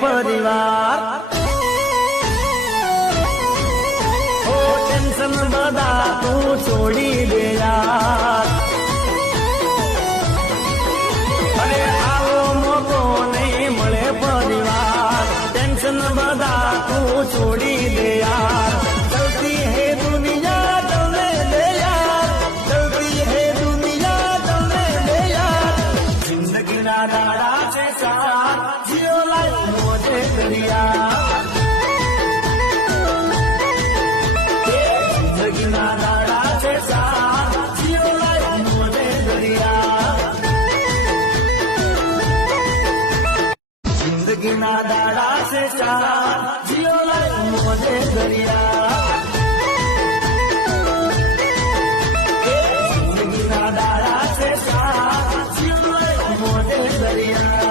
પરિવાર ઓ ટેન્શન બધા તું છોડી દે યાર અરે આવો મોકો નહીં મળે પરિવાર ટેન્શન બધા તું છોડી દે યાર ચલતી હે દુનિયા ચલને દે યાર ચલતી હે દુનિયા ચલને દે યાર જિંદગીના દાડા છે સાર જીઓ લાઈફ મોજે દરિયા જિંદગીના દાડા છે સાર જીઓ લાઈફ મોજે દરિયા જિંદગીના દાડા છે સાર જીઓ લાઈફ મોજે દરિયા જિંદગીના દાડા છે સાર જીઓ લાઈફ મોજે દરિયા